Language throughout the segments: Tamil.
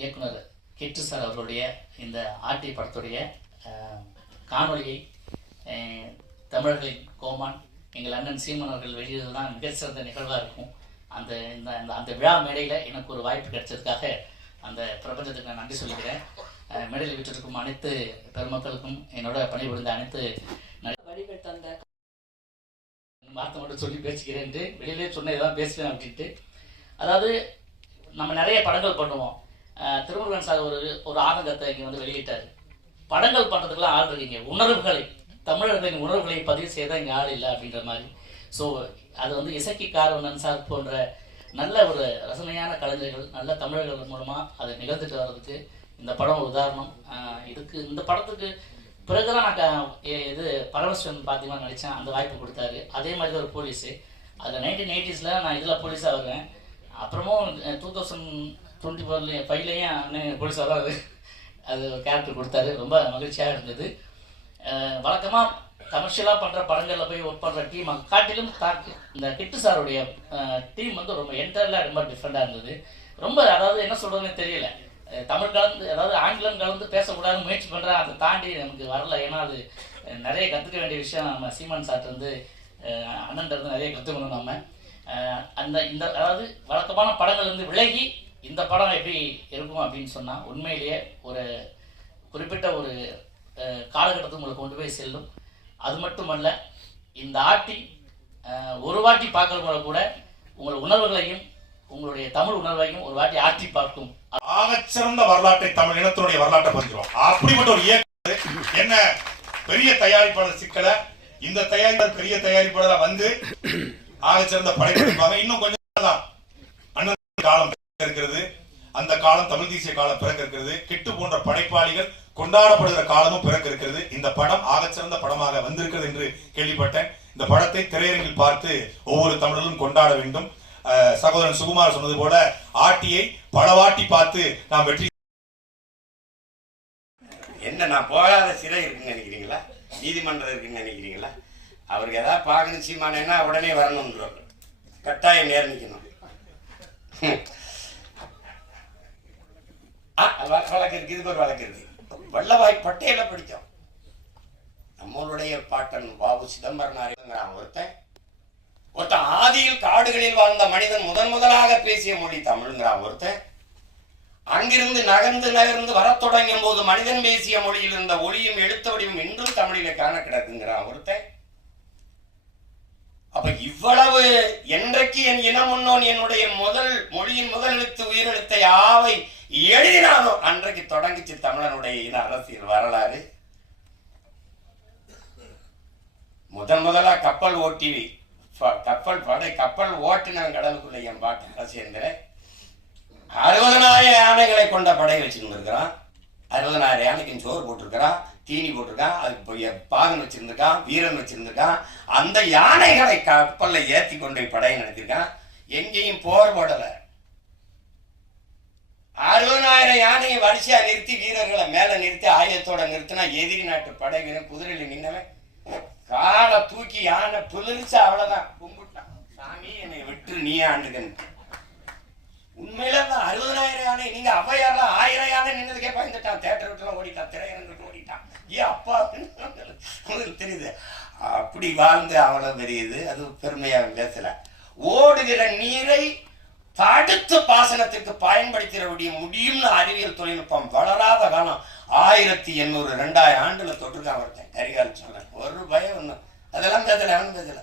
இயக்குனர் கிட்டு சார் அவர்களுடைய இந்த ஆர்டி படத்துடைய அஹ், தமிழர்களின் கோமான் எங்கள் அண்ணன் சீமன் அவர்கள் வெளியிடுறது தான் மிகச்சிறந்த நிகழ்வாக இருக்கும். அந்த இந்த அந்த விழா மேடையில் எனக்கு ஒரு வாய்ப்பு கிடைச்சதுக்காக அந்த பிரபஞ்சத்துக்கு நான் நன்றி சொல்லிக்கிறேன். மேடையில் விட்டிருக்கும் அனைத்து பெருமக்களுக்கும் என்னோட பணிபுரிந்த அனைத்து அந்த வார்த்தை மட்டும் சொல்லி பேசிக்கிறேன்ட்டு வெளியிலே சொன்ன இதான் பேசுவேன் அப்படின்ட்டு. அதாவது நம்ம நிறைய படங்கள் பண்ணுவோம். திருமுருகன் சார் ஒரு ஒரு ஆதங்கத்தை இங்கே வந்து வெளியிட்டார். படங்கள் பண்ணுறதுக்குலாம் ஆள் இருக்கீங்க. உணர்வுகளை தமிழர்களின் உணர்வுகளை பதிவு செய்ய இங்கே ஆள் இல்லை அப்படின்ற மாதிரி. ஸோ அது வந்து இசக்கி கார்வனன் சார் போன்ற நல்ல ஒரு ரசனையான கலைஞர்கள் நல்ல தமிழர்கள் மூலமாக அதை நிகழ்ந்துட்டு வர்றதுக்கு இந்த படம் ஒரு உதாரணம். இதுக்கு இந்த படத்துக்கு பிறகுதான் நான் இது பரமசிவன் பார்த்தீங்கன்னா நினச்சேன் அந்த வாய்ப்பு கொடுத்தாரு. அதே மாதிரி தான் ஒரு போலீஸு. அதில் நைன்டீன் எயிட்டிஸில் நான் இதில் போலீஸாக வருவேன். அப்புறமும் டூ தௌசண்ட் டுவெண்ட்டி ஃபோர்லேயும் ஃபைவ்லேயும் அண்ணன் போலீஸாக தான் அது அது கேரக்டர் கொடுத்தாரு. ரொம்ப மகிழ்ச்சியாக இருந்தது. வழக்கமாக கமர்ஷியலாக பண்ணுற படங்களில் போய் ஒர்க் பண்ணுற டீம் காட்டிலும் தாக்கு இந்த கிட்டு சாருடைய டீம் வந்து ரொம்ப என்டர்லாம் ரொம்ப டிஃப்ரெண்ட்டாக இருந்தது. ரொம்ப அதாவது என்ன சொல்கிறதுன்னு தெரியல. தமிழ் கலந்து அதாவது ஆங்கிலம் கலந்து பேசக்கூடாதுன்னு முயற்சி பண்ணுறேன் அதை தாண்டி நமக்கு வரல. ஏன்னா அது நிறைய கற்றுக்க வேண்டிய விஷயம். நம்ம சீமான் சார்ட்டு இருந்து அண்ணன் இருந்து நிறைய கற்றுக்கணும் நம்ம. அந்த இந்த அதாவது வழக்கமான படங்கள் வந்து விலகி இந்த படம் எப்படி இருக்கும் அப்படின்னு சொன்னால் உண்மையிலேயே ஒரு குறிப்பிட்ட ஒரு காலகட்டத்தை உங்களை கொண்டு போய் செல்லும். அது மட்டுமல்ல இந்த ஆட்டி ஒரு வாட்டி பார்க்கறவங்கள கூட உங்கள் உணர்வுகளையும் உங்களுடைய தமிழ் உணர்வையும் ஒரு வாட்டி ஆட்டி பார்க்கும். ஆகச்சிறந்த வரலாற்றை தமிழ் இனத்தினுடைய வரலாற்றை பதிக்கிறோம் அப்படிப்பட்ட ஒரு இயக்கம் என்ன பெரிய தயாரிப்பாளர் சிக்கல இந்த தயாரிப்பாளர் பெரிய தயாரிப்பாளராக வந்து ஆகச்சிறந்த படைப்பாங்க இன்னும் கொஞ்சம் தான். அண்ணன் காலம் இருக்கிறது அந்த காலம் தமிழ் தேசிய காலம் பிறக்க இருக்கிறது கிட்டு போன்ற படைப்பாளிகள் கொண்டாடப்படுகிற காலமும் பிறக்க இருக்கிறது இந்த படம் ஆகச்சிறந்த படமாக வந்திருக்கிறது என்று கேள்விப்பட்டேன். இந்த படத்தை திரையரங்கில் பார்த்து ஒவ்வொரு தமிழர்களும் கொண்டாட வேண்டும். சகோதரன் சுகுமார் சொன்னது போல ஆட்டியை பலவாட்டி பார்த்து நாம் வெற்றி என்ன நான் போகாத சிறை இருக்குன்னு நினைக்கிறீங்களா? நீதிமன்றம் இருக்குன்னு நினைக்கிறீங்களா? அவருக்கு ஏதாவது பார்க்கணும் சீமானேன்னா உடனே வரணுன்றோம் கட்டாயம் நேரம் நிற்கணும் வழக்கு இருக்கு இதுக்கு ஒரு வழக்கு இருக்கு வல்லபாய் பட்டேல படித்தோம். நம்மளுடைய பாட்டன் பாபு சிதம்பரனார் ஒருத்தன். ஒருத்தன் ஆதியில் காடுகளில் வாழ்ந்த மனிதன் முதன் முதலாக பேசிய மொழி தமிழ்ங்கிறான் ஒருத்தன். அங்கிருந்து நகர்ந்து நகர்ந்து வரத் தொடங்கும் போது மனிதன் பேசிய மொழியில் இருந்த ஒளியும் எழுத்த வடிவும் இன்றும் தமிழிலே காண கிடக்குங்கிறான் ஒருத்தன். அப்ப இவ்வளவு என்றைக்கு என் இனம் முன்னோன் என்னுடைய முதல் மொழியின் முதல் எழுத்து உயிரெழுத்தை ஆவை எழுதினாலும் அன்றைக்கு தொடங்கிச்சு தமிழனுடைய இன அரசியல் வரலாறு. முதன் முதலா கப்பல் ஓட்டி கப்பல் படை கப்பல் ஓட்டினவன் கடலுக்குள்ள என் பாட்டு அரசியந்திரன் அறுபதனாயிரம் யானைகளை கொண்ட படை வச்சிருந்துருக்கிறான் அறுபதனாயிரம் யானைக்கு சோறு போட்டிருக்கிறான் தீனி போட்டிருக்கான் அதுக்கு பாகன் வச்சிருந்திருக்கான் வீரன் வச்சிருந்திருக்கான். அந்த யானைகளை கப்பலில் ஏற்றி கொண்டு போய் படை நடத்திருக்கான் எங்கேயும் போர் போடலை. அறுபதாயிரம் யானையை வரிசையா நிறுத்தி வீரர்களை மேல நிறுத்தி ஆயத்தோட நிறுத்தினா எதிரி நாட்டு படை வீரன் குதிரையில நின்னவன். காலை தூக்கி யானை புலிரிச்சு அவ்வளவுதான். கும்பிட்டான். சாமி என்னை விட்டு நீ ஆண்டுகன் உண்மையில தான் அறுபதாயிரம் யானை நீங்க அவ்வையார்லாம் ஆயிரம் யானை நின்னது கேட்பா இருந்துட்டான் தேட்டர் விட்டுலாம் ஓடிட்டான் திரையரங்கு ஓடிட்டான். ஏன் அப்பா உங்களுக்கு தெரியுது. அப்படி வாழ்ந்து அவ்வளவு பெரியது. அது பெருமையா பேசல. ஓடுகிற நீரை தடுத்து பாசனத்திற்கு பயன்படுத்திட முடியும்னு அறிவியல் தொழில்நுட்பம் வளராத காலம் ஆயிரத்தி எண்ணூறு ரெண்டாயிரம் ஆண்டுல தொட்டிருக்கான் ஒருத்தன். கரிகால் சொல்றேன். ஒரு பயம் ஒன்றும் அதெல்லாம் பேசல அவன் பேசல.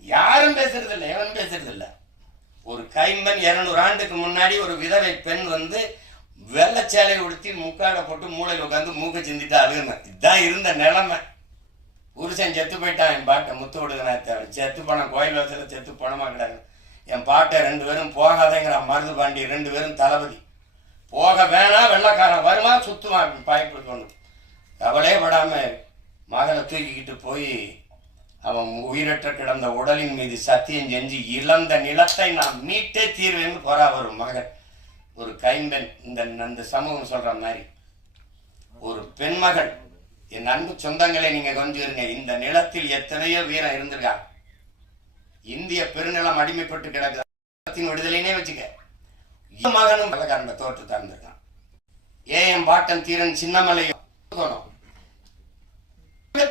யாரும் பேசுறது இல்லை எவன் பேசுறது இல்லை ஒரு கைம்பன் இருநூறு ஆண்டுக்கு முன்னாடி ஒரு விதவை பெண் வந்து வெள்ளச்சேலை உடுத்தி முக்காடை போட்டு மூளையில் உட்காந்து மூக்க சிந்திட்டு அழுகுனேன் இதுதான் இருந்த நிலைமை. புருஷன் செத்து போயிட்டான் என் பாட்டை முத்து விடுதனா தேவை செத்து பணம் கோயில் வசல செத்து போனமா கிடக்கு. என் பாட்டை ரெண்டு பேரும் போகாதேங்கிறான் மருது பாண்டி ரெண்டு பேரும் தளபதி. போக வேணாம் வெள்ளக்காரன் வருமா சுத்துவான் பயப்படுத்து ஒன்று கவலையே படாம மகளை தூக்கிக்கிட்டு போய் அவன் உயிரற்ற கிடந்த உடலின் மீது சத்தியம் செஞ்சு இழந்த நிலத்தை நான் மீட்டே தீர்வேன்னு போறா ஒரு மகன். ஒரு கைம்பெண் இந்த அந்த சமூகம் சொல்ற மாதிரி. ஒரு பெண்மகள் என் அன்பு சொந்தங்களை நீங்க கொஞ்சம் இருங்க. இந்த நிலத்தில் எத்தனையோ வீரம் இருந்திருக்காங்க. இந்திய பெருநிலம் அடிமைப்பட்டு கிடக்குது. விடுதலைனே வச்சுக்க. மகனும் வெள்ளக்காரன் தோற்று தந்திருக்கான். ஏ. என் பாட்டன் தீரன் சின்னமலையும்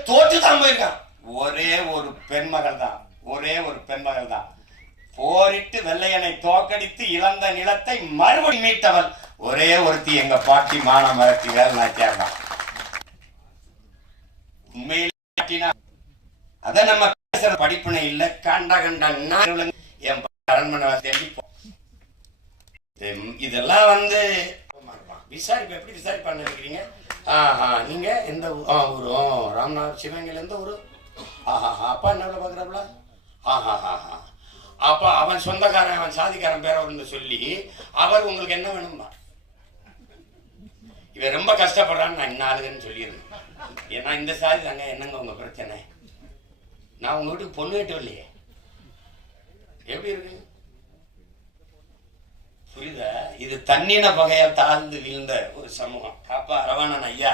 தோற்று தான் போயிருக்கான். ஒரே ஒரு பெண்மகள் தான் ஒரே ஒரு பெண்மகள் தான் போரிட்டு வெள்ளையனை தோக்கடித்து இழந்த நிலத்தை மறுபடி மீட்டவள் ஒரே ஒருத்தி எங்க பாட்டி மானமரத்தி வேலை தான் உண்மையிலே அத நம்ம பேசுற படிப்பினை இல்ல கண்ட கண்டா நாய்களுங்க என் அரண்மனை இதெல்லாம் வந்து விசாரிப்பு எப்படி விசாரிப்பான்னு நினைக்கிறீங்க ஆஹா நீங்க எந்த ஊ- ஆ, ஊரு? சிவகங்கையில எந்த ஊரு ஆஹா அப்பா என்ன வேலை பார்க்குறாப்புல? ஆஹா ஆஹா அப்பா அவன் சொந்தக்காரன் அவன் சாதிக்காரன் பேர வந்து சொல்லி அவர் உங்களுக்கு என்ன வேணுமா இவன் ரொம்ப கஷ்டப்படுறான்னு நான் இன்னும் ஆளுங்கன்னு சொல்லியிருந்தேன். ஏன்னா இந்த சாதி தாங்க என்னங்க உங்க பிரச்சனை? நான் உங்க வீட்டுக்கு பொண்ணு கேட்டோம் இல்லையே. எப்படி இருக்கு? புரியுதா? இது தண்ணின பகையால் தாழ்ந்து வீழ்ந்த ஒரு சமூகம். காப்பா அரவாணன் ஐயா.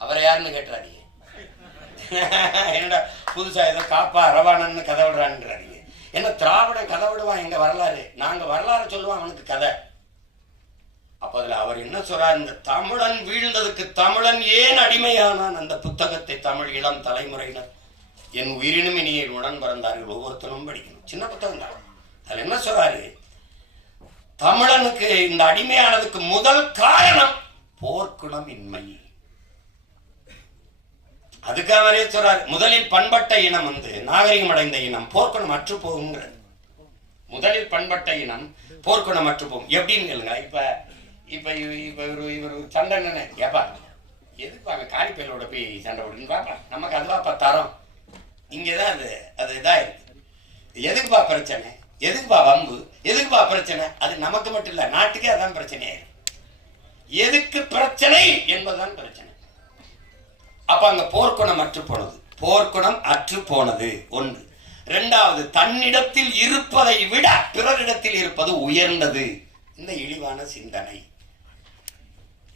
அவரை யாருன்னு கேட்டுறாதீங்க. என்னடா புதுசா ஏதோ காப்பா அரவாணன்னு கதை விடுறான்றாதீங்க என்ன திராவிடன் கதை விடுவான் எங்க வரலாறு? நாங்க வரலாறு சொல்லுவோம் அவனுக்கு கதை. அப்ப அதுல அவர் என்ன சொல்றார்? இந்த தமிழன் வீழ்ந்ததுக்கு தமிழன் ஏன் அடிமையானான்? அந்த புத்தகத்தை தமிழ் இளம் தலைமுறையினர் என் உயிரினும் இனியை உடன் பிறந்தார்கள். ஒவ்வொருத்தரும் படிக்கணும். சின்ன புத்தகம் தான். அதுல என்ன சொல்றாரு? தமிழனுக்கு இந்த அடிமையானதுக்கு முதல் காரணம் போர்க்குணம் இன்மை அதுக்காக அவரே சொல்றாரு முதலில் பண்பட்ட இனம் வந்து நாகரிகம் அடைந்த இனம் போர்க்குணம் அற்று போகுங்கிறது முதலில் பண்பட்ட இனம் போர்க்குணம் அற்று போகும். எப்படின்னு கேளுங்க. இப்ப இப்போ இவ- இவர் இவர் சண்டை என்ன ஏப்பா எதுக்கு அவன் காலிப்பையிலோட போய் சண்டை விடுன்னு பாப்பா? நமக்கு அதுவாப்பா தரோம். இங்கதான் அது அது இதாயிருக்கு. எதுக்குப்பா பிரச்சனை? எதுக்குப்பா வம்பு? எதுக்குப்பா பிரச்சனை? அது நமக்கு மட்டும் இல்ல நாட்டுக்கே அதான் பிரச்சனையாயிரும் எதுக்கு பிரச்சனை என்பதுதான் பிரச்சனை. அப்ப அங்க போர்க்குணம் அற்று போனது. போர்க்குணம் அற்று போனது. ஒன்று. ரெண்டாவது தன்னிடத்தில் இருப்பதை விட பிறரிடத்தில் இருப்பது உயர்ந்தது. இந்த இழிவான சிந்தனை.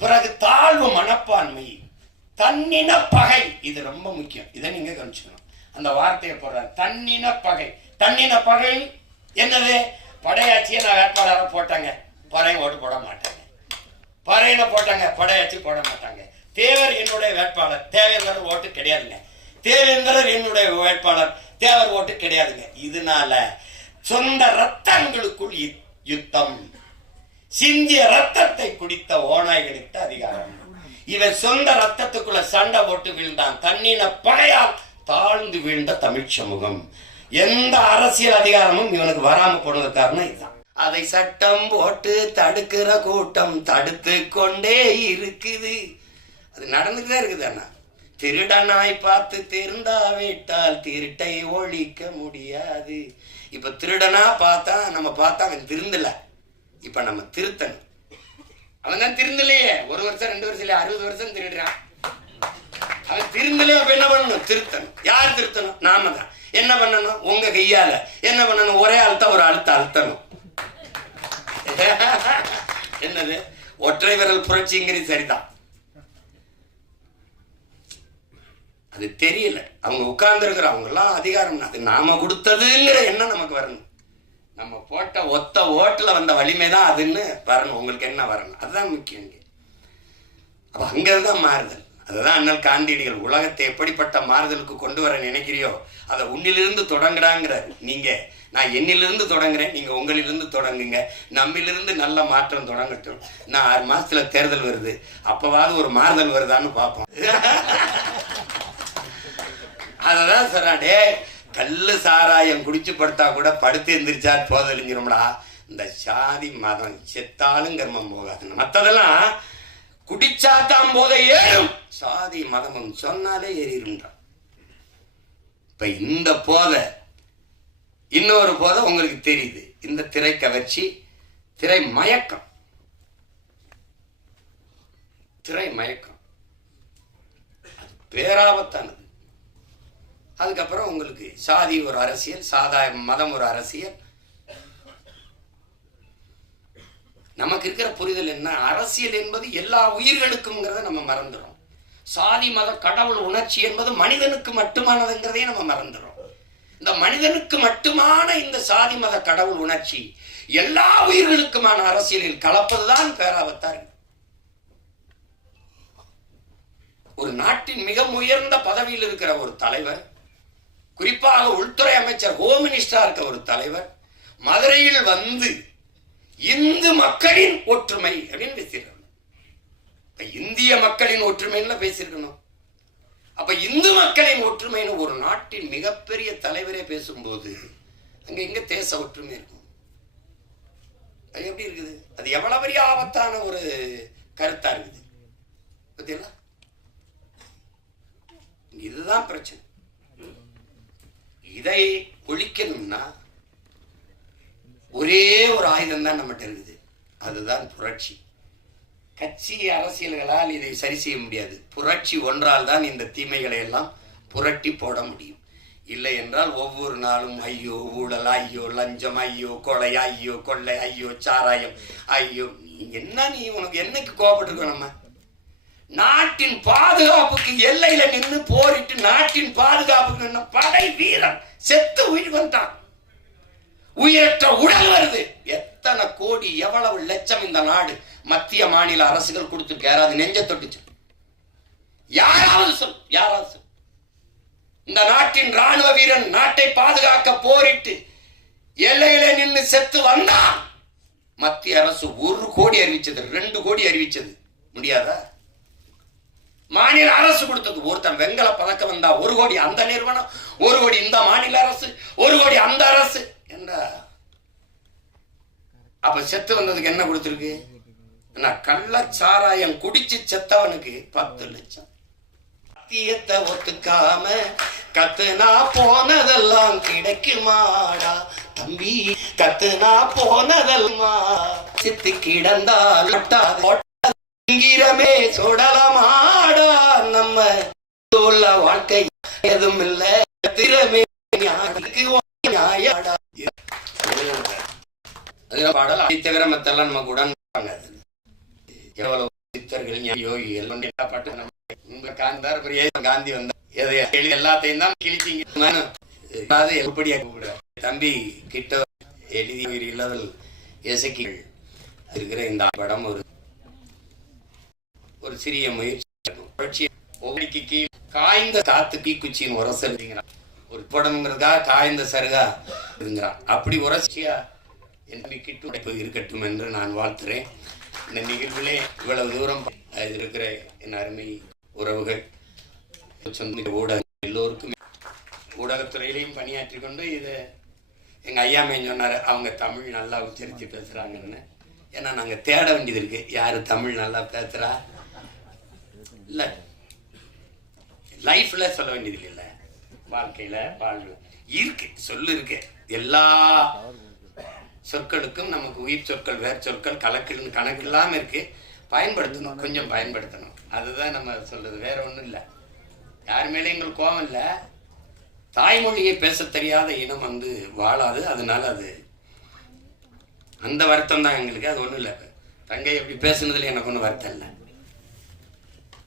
பிறகு தாழ்வு மனப்பான்மை தன்னின பகை இது ரொம்ப முக்கியம். இதை நீங்க கவனிச்சுக்கணும். அந்த வார்த்தையை போடுற தன்னின பகை. தன்னின பகை என்னது? படையாச்சியை நான் வேட்பாளராக போட்டாங்க. பறை ஓட்டு போட மாட்டாங்க. பறையில போட்டாங்க. படையாச்சி போட மாட்டாங்க. தேவர் என்னுடைய வேட்பாளர். தேவேந்திரர் ஓட்டு கிடையாதுங்க. தேவேந்திரர் என்னுடைய வேட்பாளர். தேவர் ஓட்டு கிடையாதுங்க. இதனால சொந்த ரத்தங்களுக்குள் யு- யுத்தம். சிந்திய ரத்தத்தை குடித்த ஓநாய்களுக்கு அதிகாரம். இவன் சொந்த ரத்தத்துக்குள்ள சண்டை போட்டு வீழ்ந்தான். தண்ணின படையால் தாழ்ந்து வீழ்ந்த தமிழ் சமூகம். எந்த அரசியல் அதிகாரமும் இவனுக்கு வராம போனது காரணம் இதுதான். அதை சட்டம் போட்டு தடுக்கிற கூட்டம் தடுத்து கொண்டே இருக்குது. அது நடந்துட்டு இருக்குது அண்ணா. திருடனாய் பார்த்து திருந்தாவிட்டால் திருட்டை ஒழிக்க முடியாது. இப்ப திருடனா பார்த்தா நம்ம பார்த்தா அவன் திருந்தலை. இப்ப நம்ம திருத்தணும். அவன் தான் திருந்தலையே ஒரு வருஷம் ரெண்டு வருஷம் இல்லையா அறுபது வருஷம் திருடுறான். அவன் திருந்தலே அப்ப என்ன பண்ணணும்? திருத்தணும். யார் திருத்தணும்? நாம தான். என்ன பண்ணணும்? உங்க கையால. என்ன பண்ணணும்? ஒரே அழுத்த ஒரு அழுத்த அழுத்தணும். என்னது? ஒற்றை விரல் புரட்சிங்கிறது சரிதான். அது தெரியல. அவங்க உட்கார்ந்து அவங்க எல்லாம் அதிகாரம். அது நாம கொடுத்ததுங்கிற எண்ணம் நமக்கு வரணும். நம்ம போட்ட ஒத்த ஓட்டுல வந்த வலிமை தான் அதுன்னு வரணும். உங்களுக்கு என்ன வரணும்? அதுதான் முக்கியம் இங்க. அப்ப அங்கதான் மாறுதல். அதுதான் அண்ணல் காந்தியடிகள் உலகத்தை எப்படிப்பட்ட மாறுதலுக்கு கொண்டு வர நினைக்கிறியோ அதை உன்னிலிருந்து தொடங்குறாங்கிறார். நீங்க நான் என்னிலிருந்து தொடங்குறேன் நீங்க உங்களிலிருந்து தொடங்குங்க. நம்மிலிருந்து நல்ல மாற்றம் தொடங்கட்டும். நான் ஆறு மாசத்துல தேர்தல் வருது. அப்பவாவது ஒரு மாறுதல் வருதான்னு பார்ப்போம். அததான் சொல்றான். டேய் கல்லு சாராயம் குடிச்சு படுத்தா கூட படுத்து எந்திரிச்சா போதழிஞ்சிரும்டா இந்த சாதி மதம் செத்தாலும் கர்மம் போகாது மற்றதெல்லாம் குடிச்சாத்தான் போத ஏறும். சாதி மதமும் சொன்னாலே ஏறிடும்ன்றான் இப்ப இந்த போதை இன்னொரு போதை உங்களுக்கு தெரியுது. இந்த திரை கவர்ச்சி திரை மயக்கம் திரை மயக்கம் அது பேராபத்தானது. அதுக்கப்புறம் உங்களுக்கு சாதி ஒரு அரசியல் சாதா மதம் ஒரு அரசியல். நமக்கு இருக்கிற புரிதல் என்ன? அரசியல் என்பது எல்லா உயிர்களுக்குங்கிறத நம்ம மறந்துடும் சாதி மத கடவுள் உணர்ச்சி என்பது மனிதனுக்கு மட்டுமானதுங்கிறதே நம்ம மறந்துடும் இந்த மனிதனுக்கு மட்டுமான இந்த சாதி மத கடவுள் உணர்ச்சி எல்லா உயிர்களுக்குமான அரசியலில் கலப்பதுதான் பேராபத்தார். ஒரு நாட்டின் மிக உயர்ந்த பதவியில் இருக்கிற ஒரு தலைவர் குறிப்பாக உள்துறை அமைச்சர் ஹோம் மினிஸ்டரா இருக்க ஒரு தலைவர் மதுரையில் வந்து இந்து மக்களின் ஒற்றுமை அப்படின்னு பேசியிருக்கணும் இப்ப இந்திய மக்களின் ஒற்றுமைன்னு பேசியிருக்கணும்? அப்ப இந்து மக்களின் ஒற்றுமைன்னு ஒரு நாட்டின் மிகப்பெரிய தலைவரே பேசும்போது அங்க இங்க தேச ஒற்றுமை இருக்கும்? அது எப்படி இருக்குது? அது எவ்வளவு பெரிய ஆபத்தான ஒரு கருத்தா இருக்குது? பார்த்தீங்களா இதுதான் பிரச்சனை. இதை ஒழிக்கணும்னா ஒரே ஒரு ஆயுதம் தான் நம்மகிட்ட இருக்குது. அதுதான் புரட்சி. கட்சி அரசியல்களால் இதை சரி செய்ய முடியாது. புரட்சி ஒன்றால் தான் இந்த தீமைகளை எல்லாம் புரட்டி போட முடியும். இல்லை என்றால் ஒவ்வொரு நாளும் ஐயோ ஊழல் ஐயோ லஞ்சம் ஐயோ கொலை ஐயோ கொள்ளை ஐயோ சாராயம் ஐயோ நீ என்ன நீ உனக்கு என்னைக்கு கோபப்பட்டிருக்கோம் நம்ம? நாட்டின் பாதுகாப்புக்கு எல்லையில நின்று போரிட்டு நாட்டின் பாதுகாப்புக்கு நின்ன படை வீரன் செத்து உயிர் வந்தான். உயிரற்ற உடல் வருது. எத்தனை கோடி எவ்வளவு லட்சம் இந்த நாடு மத்திய மாநில அரசுகள் கொடுத்துருக்கு. யாராவது நெஞ்ச தொட்டுச்சு. யாராவது சொல் யாராவது சொல். இந்த நாட்டின் ராணுவ வீரன் நாட்டை பாதுகாக்க போரிட்டு எல்லையில நின்று செத்து வந்தான். மத்திய அரசு ஒரு கோடி அறிவிச்சது ரெண்டு கோடி அறிவிச்சது. முடியாதா? மாநில அரசு கொடுத்தது. ஒருத்தன் வெங்கல பதக்கம் வந்தா ஒரு கோடி அந்த நிறுவனம் ஒரு கோடி இந்த மாநில அரசு ஒரு கோடி அந்த அரசு என்ற. அப்ப செத்து வந்ததுக்கு என்ன கொடுத்துருக்கு? கள்ளச்சாராயம் குடிச்சு செத்தவனுக்கு பத்து லட்சம். சத்தியத்தை ஒத்துக்காம கத்துனா போனதெல்லாம் கிடைக்குமாடா தம்பி. கத்துனா போனதெல்லாம் சித்து கிடந்தால் சிங்கிரமே சுடலமாடா நம்ம உள்ள வாழ்க்கை எதுவும் இல்ல. திறமே நியாயடா அதுல பாடல் அதை தவிர மத்தெல்லாம் நமக்கு உடன்பாங்க எவ்வளவு சித்தர்கள் யோகிகள் வந்து எல்லா பாட்டு நம்ம உங்க காந்தார் பெரிய காந்தி வந்தார். எதை எல்லாத்தையும் தான் கிழிச்சிங்க. நானு அது எப்படியா கூப்பிடுற தம்பி கிட்ட எழுதி உயிர் இல்லாதல் இசைக்கு இருக்கிற இந்த படம் ஒரு ஒரு சிறிய முயற்சி. புரட்சி ஒவ்வொருக்கு கீழ் காய்ந்த காத்து தீக்குச்சியின் உரசல்ங்கிறான் ஒரு படம்ங்கிறதா காய்ந்த சருகா இருங்கிறான் அப்படி உரசியா என் உடைப்பு இருக்கட்டும் என்று நான் வாழ்த்துறேன். இந்த நிகழ்விலே இவ்வளவு தூரம் இருக்கிற என் அருமை உறவுகள் ஊடகம் எல்லோருக்குமே ஊடகத்துறையிலையும் பணியாற்றி கொண்டு இதை எங்கள் ஐயாமையன் சொன்னார் அவங்க தமிழ் நல்லா உச்சரித்து பேசுகிறாங்கன்னு ஏன்னா நாங்கள் தேட வேண்டியது இருக்கு. யார் தமிழ் நல்லா பேசுகிறா இல்லை. லைஃப்பில் சொல்ல வேண்டியது இல்லை. வாழ்க்கையில் வாழ்வு. இருக்கு சொல்லு இருக்கு. எல்லா சொற்களுக்கும் நமக்கு உயிர் சொற்கள் வேர் சொற்கள் கலக்குன்னு கணக்கு இல்லாமல் இருக்கு. பயன்படுத்தணும் கொஞ்சம் பயன்படுத்தணும். அதுதான் நம்ம சொல்றது வேற ஒன்றும் இல்லை. யார் மேலே எங்களுக்கு கோபம் இல்லை. தாய்மொழியை பேசத் தெரியாத இனம் வந்து வாழாது. அதனால அது அந்த வருத்தம் தான் எங்களுக்கு. அது ஒன்றும் இல்லை. தங்கை எப்படி பேசுனதுல எனக்கு ஒன்றும் வருத்தம் இல்லை.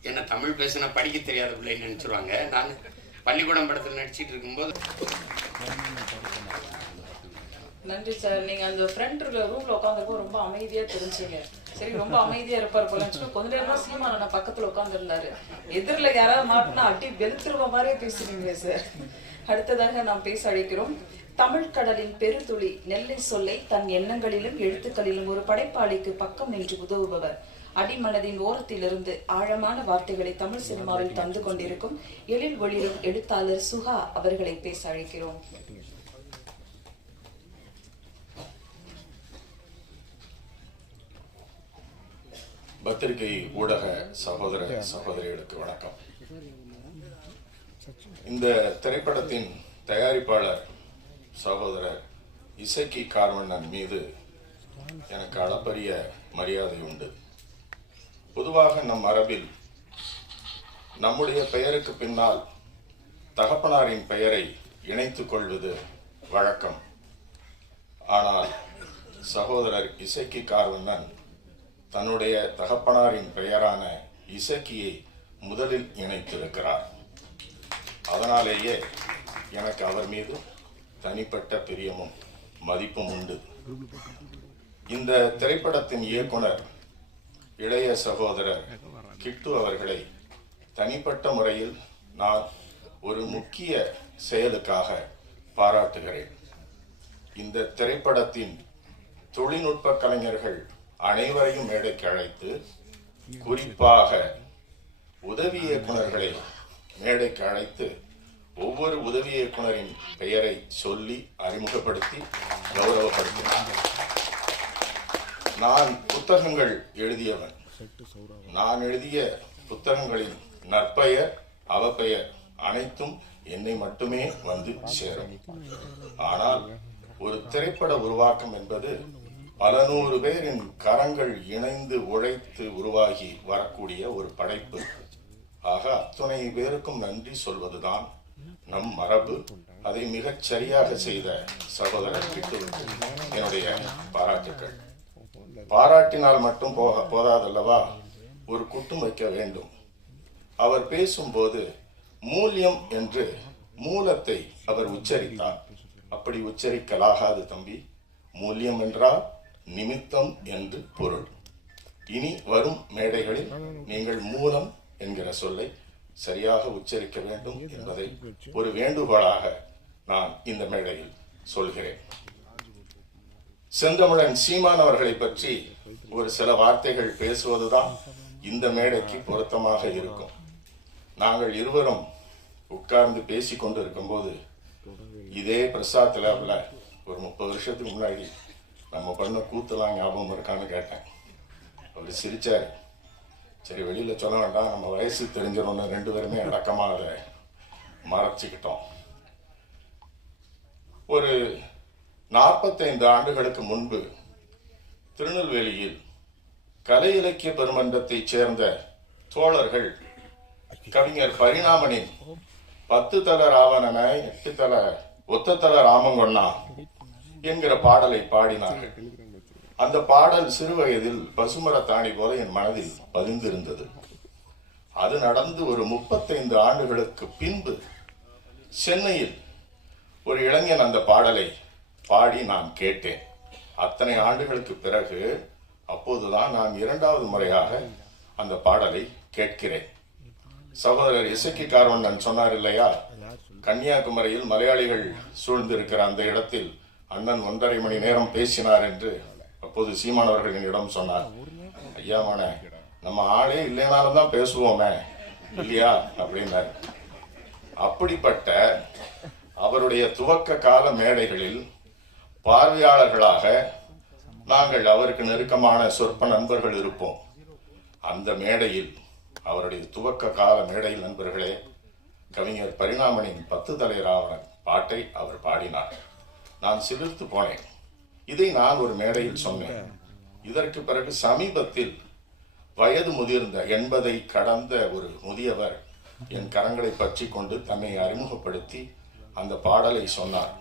என்ன தமிழ் பேசுனா படிக்க தெரியாத பிள்ளைன்னு நினச்சிருவாங்க. நான் பள்ளிக்கூடம் படத்தில் நடிச்சிட்டு இருக்கும்போது நன்றி சார். நீங்க அந்த ஃப்ரண்ட் ரூம்ல உட்காந்துருக்கோ ரொம்ப அமைதியா தெரிஞ்சீங்க. சரி ரொம்ப அமைதியா இருப்பார் போல நினைச்சு கொஞ்ச நேரமா சீமான நான் பக்கத்துல உட்கார்ந்து இருந்தாரு எதிரில யாராவது மாட்டினா அப்படியே வெளுத்துருவ மாதிரியே பேசுறீங்க சார். அடுத்ததாக நாம் பேச அழைக்கிறோம். தமிழ் கடலின் பெருதுளி நெல்லை சொல்லை தன் எண்ணங்களிலும் எழுத்துக்களிலும் ஒரு படைப்பாளிக்கு பக்கம் என்று உதவுபவர். அடிமனதின் ஓரத்திலிருந்து ஆழமான வார்த்தைகளை தமிழ் சினிமாவில் தந்து கொண்டிருக்கும் எழில் ஒளிரும் எழுத்தாளர் சுகா அவர்களை பேச அழைக்கிறோம். பத்திரிகை ஊடக சகோதர சகோதரிகளுக்கு வணக்கம். இந்த திரைப்படத்தின் தயாரிப்பாளர் சகோதரர் இசக்கி கார்வண்ணன் மீது எனக்கு அளப்பரிய மரியாதை உண்டு. பொதுவாக நம் மரபில் நம்முடைய பெயருக்கு பின்னால் தகப்பனாரின் பெயரை இணைத்து கொள்வது வழக்கம். ஆனால் சகோதரர் இசக்கி கார்வண்ணன் தன்னுடைய தகப்பனாரின் பெயரான இசக்கியை முதலில் இணைத்திருக்கிறார். அதனாலேயே எனக்கு அவர் மீது தனிப்பட்ட பிரியமும் மதிப்பும் உண்டு. இந்த திரைப்படத்தின் இயக்குனர் இளைய சகோதரர் கிட்டு அவர்களை தனிப்பட்ட முறையில் நான் ஒரு முக்கிய செயலுக்காக பாராட்டுகிறேன். இந்த திரைப்படத்தின் தொழில்நுட்ப கலைஞர்கள் அனைவரையும் மேடைக்கு அழைத்து குறிப்பாக உதவி இயக்குநர்களை மேடைக்கு அழைத்து ஒவ்வொரு உதவி இயக்குனரின் பெயரை சொல்லி அறிமுகப்படுத்தி கௌரவப்படுத்தினார் நான் புத்தகங்கள் எழுதியவன். நான் எழுதிய புத்தகங்களின் நற்பெயர் அவப்பெயர் அனைத்தும் என்னை மட்டுமே வந்து சேரும். ஆனால் ஒரு திரைப்பட உருவாக்கம் என்பது பல நூறு பேரின் கரங்கள் இணைந்து உழைத்து உருவாகி வரக்கூடிய ஒரு படைப்பு. ஆக அத்துணை பேருக்கும் நன்றி சொல்வதுதான் நம் மரபு. அதை மிகச் சரியாக செய்த சகோதரர் கிட்டுவுக்கு என்னுடைய பாராட்டுக்கள். பாராட்டினால் மட்டும் போக போதாதல்லவா? ஒரு குட்டும் வைக்க வேண்டும். அவர் பேசும்போது மூல்யம் என்று மூலத்தை அவர் உச்சரித்தார். அப்படி உச்சரிக்கலாகாது தம்பி. மூல்யம் என்றால் நிமித்தம் என்று பொருள். இனி வரும் மேடைகளில் நீங்கள் மூலம் என்கிற சொல்லை சரியாக உச்சரிக்க வேண்டும் என்பதை ஒரு வேண்டுகோளாக நான் இந்த மேடையில் சொல்கிறேன். செந்தமிழன் சீமான் அவர்களை பற்றி ஒரு சில வார்த்தைகள் பேசுவதுதான் இந்த மேடைக்கு பொருத்தமாக இருக்கும். நாங்கள் இருவரும் உட்கார்ந்து பேசி கொண்டு இருக்கும்போது இதே பிரசாத் லேப்ல ஒரு முப்பது வருஷத்துக்கு முன்னாடி நம்ம பண்ண கூத்தெல்லாம் ஞாபகம் இருக்கான்னு கேட்டேன். அவர் சிரிச்சாரு. சரி வெளியில சொல்ல வேண்டாம். நம்ம வயசு தெரிஞ்சிடணும்னு ரெண்டு பேருமே அடக்கமாக அதை மறைச்சிக்கிட்டோம். ஒரு நாற்பத்தைந்து ஆண்டுகளுக்கு முன்பு திருநெல்வேலியில் கலை இலக்கிய பெருமன்றத்தைச் சேர்ந்த தோழர்கள் கவிஞர் பரிணாமனின் பத்து தல ராவணன எட்டு தல ஒத்த தல ராமங்கொண்ணா என்கிற பாடலை பாடினார்கள் அந்த பாடல் சிறுவயதில் பசுமரத்தாணி போல என் மனதில் பதிந்திருந்தது. அது நடந்து ஒரு முப்பத்தைந்து ஆண்டுகளுக்கு பின்பு சென்னையில் ஒரு இளைஞன் அந்த பாடலை பாடி நான் கேட்டேன். அத்தனை ஆண்டுகளுக்கு பிறகு அப்போதுதான் நான் இரண்டாவது முறையாக அந்த பாடலை கேட்கிறேன். சகோதரர் இசக்கி நான் சொன்னார் இல்லையா? கன்னியாகுமரியில் மலையாளிகள் சூழ்ந்திருக்கிற அந்த இடத்தில் அண்ணன் ஒன்றரை மணி நேரம் பேசினார் என்று அப்போது சீமானவர்கள் என்னிடம் சொன்னார். ஐயா நம்ம ஆளே இல்லைனாலும் தான் பேசுவோமே. இல்லையா? அப்படின்னார். அப்படிப்பட்ட அவருடைய துவக்க கால மேடைகளில் பார்வையாளர்களாக நாங்கள் அவருக்கு நெருக்கமான சொற்ப நண்பர்கள் இருப்போம். அந்த மேடையில் அவருடைய துவக்க கால மேடையில் நண்பர்களே கவிஞர் பரிணாமனின் பத்து தலை ராவணன் பாட்டை அவர் பாடினார். நான் சிலிர்த்து போனேன். இதை நான் ஒரு மேடையில் சொன்னேன். இதற்கு பிறகு சமீபத்தில் வயது முதிர்ந்த எண்பதை கடந்த ஒரு முதியவர் என் கரங்களை பற்றி கொண்டு தன்னை அறிமுகப்படுத்தி அந்த பாடலை சொன்னார்.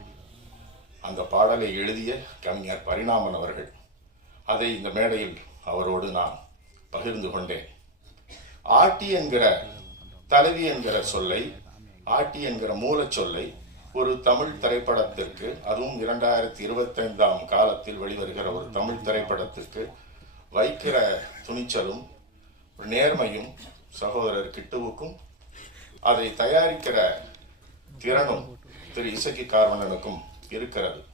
அந்த பாடலை எழுதிய கவிஞர் பரிணாமன் அவர்கள். அதை இந்த மேடையில் அவரோடு நான் பகிர்ந்து கொண்டேன். ஆட்டி என்கிற தலைவி என்கிற சொல்லை ஆட்டி என்கிற மூலச் சொல்லை ஒரு தமிழ் திரைப்படத்திற்கு அதுவும் இரண்டாயிரத்தி இருபத்தைந்தாம் காலத்தில் வெளிவருகிற ஒரு தமிழ் திரைப்படத்திற்கு வைக்கிற துணிச்சலும் நேர்மையும் சகோதரர் கிட்டுவுக்கும் அதை தயாரிக்கிற திறனும் திரு இசக்கி கார்வணனுக்கும் இருக்கிறது.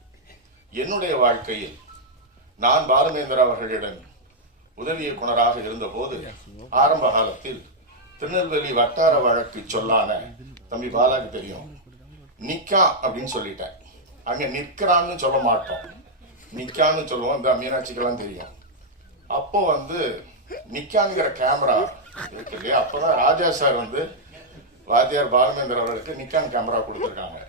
என்னுடைய வாழ்க்கையில் நான் பாலமேந்திரா அவர்களிடம் உதவி இயக்குனராக இருந்தபோது ஆரம்ப காலத்தில் திருநெல்வேலி வட்டார வழக்கு சொல்லான தம்பி பாலாக்கு தெரியும். நிக்கா அப்படின்னு சொல்லிட்டேன். அங்கே நிற்கிறான்னு சொல்ல மாட்டோம். நிக்கான்னு சொல்லுவோம். இந்த மீனாட்சிக்கெல்லாம் தெரியும். அப்போ வந்து நிக்காங்கிற கேமரா இருக்கு இல்லையா? அப்போதான் ராஜா சார் வந்து வாத்தியார் பாலமேந்திர அவர்களுக்கு நிக்கான் கேமரா கொடுத்துருக்காங்க.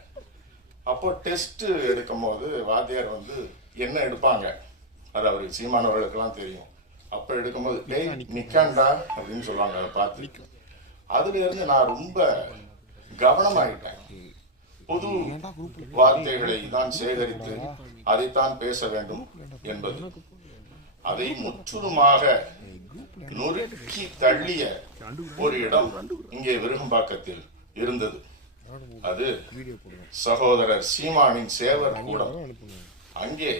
அப்போ டெஸ்ட் எடுக்கும் போது வாத்தியார் வந்து என்ன எடுப்பாங்க? அது அவருக்கு சீமானவர்களுக்கெல்லாம் தெரியும். அப்போ எடுக்கும்போது டேய் நிக்காண்டா? அப்படின்னு சொல்லுவாங்க அதை பார்த்து. அதுல இருந்து நான் ரொம்ப கவனமாயிட்டேன். புது வார்த்தைகளை தான் சேகரித்து அதைத்தான் பேச வேண்டும் என்பது. அதை முற்றிலுமாக நொறுக்கி தள்ளிய ஒரு இடம் இங்கே விருகம்பாக்கத்தில் இருந்தது. அது சகோதரர் சீமானின் சேவர் கூடம். அங்கே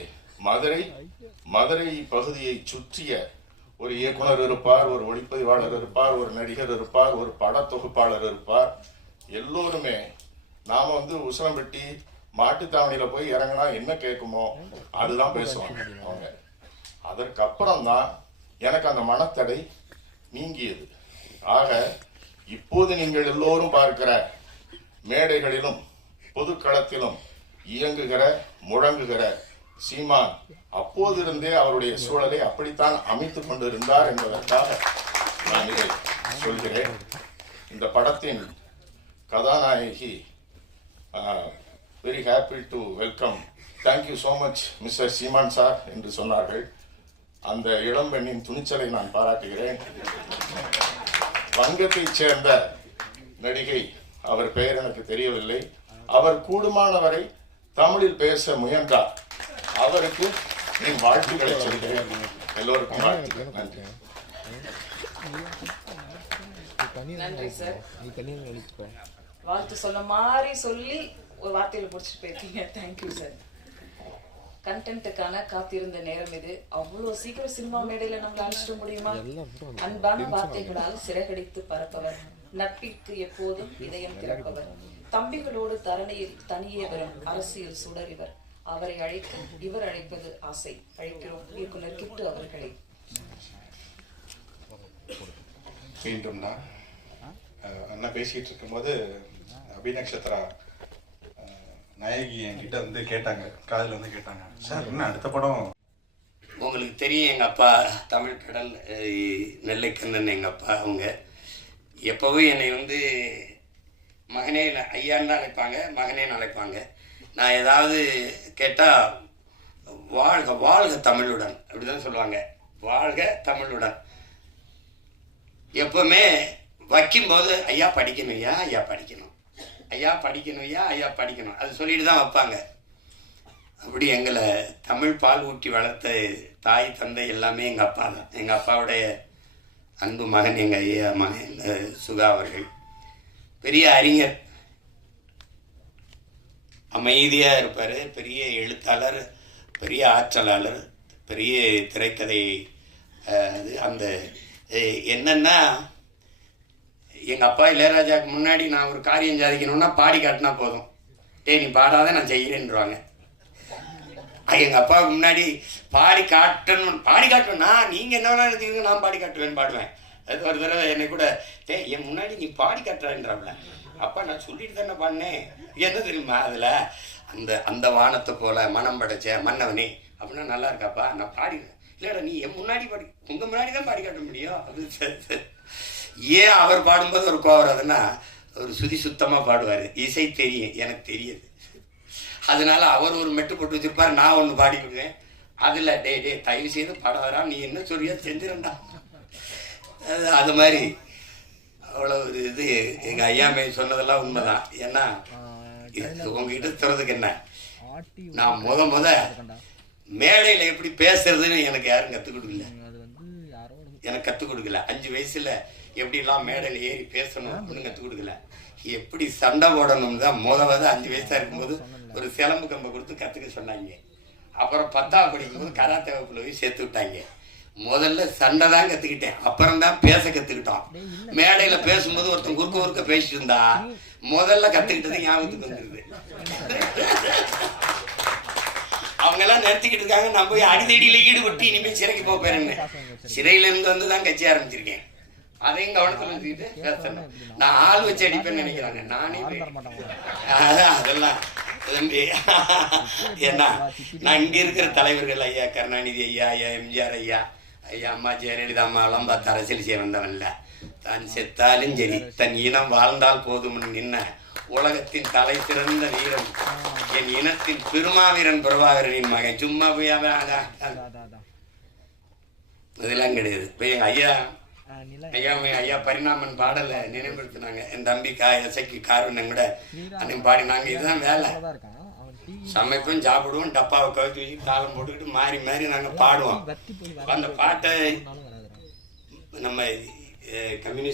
மதுரை மதுரை பகுதியை சுற்றிய ஒரு இயக்குனர் இருப்பார் ஒரு ஒளிப்பதிவாளர் இருப்பார் ஒரு நடிகர் இருப்பார் ஒரு படத்தொகுப்பாளர் இருப்பார். எல்லோருமே நாம வந்து உசலம்பட்டி மாட்டுத்தாவணியில போய் இறங்கினா என்ன கேட்குமோ அதுதான் பேசுவாங்க அவங்க. அதற்கப்புறம் தான் எனக்கு அந்த மனத்தடை நீங்கியது. ஆக இப்போது நீங்கள் எல்லோரும் பார்க்கிற மேடைகளிலும் பொதுக்களத்திலும் இயங்குகிற முழங்குகிற சீமான் அப்போதிருந்தே அவருடைய சூழலை அப்படித்தான் அமைத்துக் கொண்டிருந்தார் என்பதற்காக நான் இதை சொல்கிறேன். இந்த படத்தின் கதாநாயகி very happy to welcome thank you so much mister Seeman sir என்று சொன்னார்கள். அந்த இளம்பெண்ணின் துணிச்சலை நான் பாராட்டுகிறேன். வங்கத்தைச் சேர்ந்த நடிகை அவர் பெயர் எனக்கு தெரியவில்லை. அவர் கூடுமானவரை தமிழில் பேச முயன்றார். அவருக்கு என் வாழ்த்துக்களை சொல்கிறேன். எல்லோருக்கும் வாழ்த்துக்கள். நன்றி. வாழ்த்து சொன்ன மாதிரி சொல்லி ஒரு வார்த்தையில முடிச்சுட்டு போயிருக்கீங்க தேங்க்யூ சார் கண்டென்ட்டுக்கான காத்திருந்த நேரம் இது. அவ்வளவு சீக்கிரம் சினிமா மேடையில நம்மள அழைச்சிட முடியுமா? அன்பான வார்த்தைகளால் சிறகடித்து பறப்பவர் நட்பிற்கு எப்போதும் இதயம் திறப்பவர். தம்பிகளோடு தரணியில் தனியே வரும் அரசியல் சுடர் இவர் அவரை அழைக்க இவர் அழைப்பது ஆசை. அழைக்கிறோம். இயக்குனர் கிட்டு அவர்களை. மீண்டும் அஹ், அண்ணா பேசிட்டு இருக்கும்போது அபிநக்ஷத்ரா நாயகி என்கிட்ட வந்து கேட்டாங்க. காதில் வந்து கேட்டாங்க. சார் என்ன அடுத்த படம்? உங்களுக்கு தெரியும் எங்கள் அப்பா தமிழ் கடல் நெல்லைக்கண்ணன் எங்கள் அப்பா அவங்க. எப்போவும் என்னை வந்து மகனே ஐயான்னு தான் அழைப்பாங்க. மகனேன்னு அழைப்பாங்க. நான் ஏதாவது கேட்டால் வாழ்க வாழ்க தமிழுடன். அப்படி தான் சொல்லுவாங்க. வாழ்க தமிழுடன். எப்போவுமே வைக்கும்போது ஐயா படிக்கணும் ஐயா ஐயா படிக்கணும். ஐயா படிக்கணும் ஐயா ஐயா படிக்கணும். அது சொல்லிட்டு தான் வைப்பாங்க. அப்படி எங்களை தமிழ் பால் ஊட்டி வளர்த்த தாய் தந்தை எல்லாமே எங்கள் அப்பா தான். எங்கள் அப்பாவுடைய அன்பு மகன் எங்கள் ஐயா மகன் சுகா அவர்கள். பெரிய அறிஞர். அமைதியாக இருப்பார். பெரிய எழுத்தாளர் பெரிய ஆற்றலாளர் பெரிய திரைக்கதை அது அந்த என்னென்னா எங்கள் அப்பா இளையராஜாவுக்கு முன்னாடி நான் ஒரு காரியம் சாதிக்கணும்னா பாடி காட்டினா போதும். டே நீ பாடாத நான் செய்கிறேன்றாங்க எங்கள் அப்பாவுக்கு முன்னாடி பாடி காட்டணும். பாடி காட்டணும்னா நீங்கள் என்ன வேணாலும் எடுத்துக்கோங்க நான் பாடி காட்டுவேன் பாடுவேன். அது ஒரு தடவை என்னை கூட டே என் முன்னாடி நீ பாடி காட்டுறான்றாப்ல. அப்பா நான் சொல்லிட்டு தானே பாடினேன் என்ன தெரியுமா அதில்? அந்த அந்த வானத்தை போல மனம் படைச்ச மன்னவனே அப்படின்னா நல்லா இருக்காப்பா நான் பாடிடுவேன் இல்லைடா நீ என் முன்னாடி பாடி உங்கள் முன்னாடி தான் பாடி காட்ட முடியும். அப்படின்னு ஏன் அவர் பாடும்போது ஒரு கோவம் வராதுன்னா ஒரு சுதி சுத்தமாக பாடுவார். இசை தெரியும் எனக்கு தெரியுது. அதனால அவர் ஒரு மெட்டு போட்டு வச்சிருப்பார் நான் ஒன்று பாடிக்கிடுவேன். அதில் டே டே தயவு செய்து படம் வரா நீ என்ன சொல்லியா செஞ்சிடண்டா அது மாதிரி அவ்வளோ ஒரு இது எங்கள் ஐயாமை சொன்னதெல்லாம் உண்மைதான். ஏன்னா உங்ககிட்ட சொல்றதுக்கு என்ன? நான் முத முத மேடையில் எப்படி பேசுறதுன்னு எனக்கு யாரும் கற்றுக் கொடுக்கல. அது எனக்கு கற்றுக் கொடுக்கல. அஞ்சு வயசுல எப்படிலாம் மேடையில் ஏறி பேசணும் அப்படின்னு கற்றுக் கொடுக்கல. எப்படி சண்டை போடணும்னு தான் முதவது அஞ்சு வயசாக இருக்கும்போது ஒரு சிலம்பு கம்பை கொடுத்து கற்றுக்க சொன்னாங்க. அப்புறம் பத்தாவது படிக்கும்போது கராத்தே வகுப்புல போய் சேர்த்து விட்டாங்க. முதல்ல சண்டை தான் கற்றுக்கிட்டேன் அப்புறம் தான் பேச கற்றுக்கிட்டோம் மேடையில் பேசும்போது ஒருத்தன் குறுக்க குறுக்க பேசிட்டு இருந்தா முதல்ல கற்றுக்கிட்டது ஞாபகத்துக்கு வந்துருது. அவங்க எல்லாம் நிறுத்திக்கிட்டு இருக்காங்க. நான் போய் அடிதடியில ஈடுபட்டு இனிமேல் சிறைக்கு போக போறேன்னு. சிறையில இருந்து வந்து தான் கட்சி ஆரம்பிச்சிருக்கேன். அதையும் கவனத்துல வச்சுக்கிட்டு பேசணும். நான் ஆள் வச்சு அடிப்பேன்னு நினைக்கிறாங்க. நானே அதெல்லாம். தம்பி ஏன்னா நான் இங்க இருக்கிற தலைவர்கள் ஐயா கருணாநிதி ஐயா ஐயா எம்ஜிஆர் ஐயா ஐயா அம்மா ஜெயலலிதா அம்மாவெல்லாம் பார்த்து அரசியல் செய்ய வந்தவன்ல. தான் செத்தாலும் சரி தன் இனம் வாழ்ந்தால் போதும்னு நின்ன உலகத்தின் தலை சிறந்த வீரன் என் இனத்தின் பெருமாவீரன் பிரபாகரனின் மகன். சும்மா போய் அவன் இதெல்லாம் கிடையாது. இப்போ எங்க ஐயா ஐயா பரிணாமன் பாடலை நினைவுபடுத்தினாங்க. என் தம்பி கா எசைக்கு காருண்ணன் கூட அன்னைக்கு பாடினாங்க. இதுதான் வேலை. சமைப்போம் சாப்பிடுவோம் டப்பாவை கவித்து வச்சு தாளம் போட்டுக்கிட்டு மாறி மாறி நாங்கள் பாடுவோம். அந்த பாட்டை நம்ம கம்யூனிஸ்ட்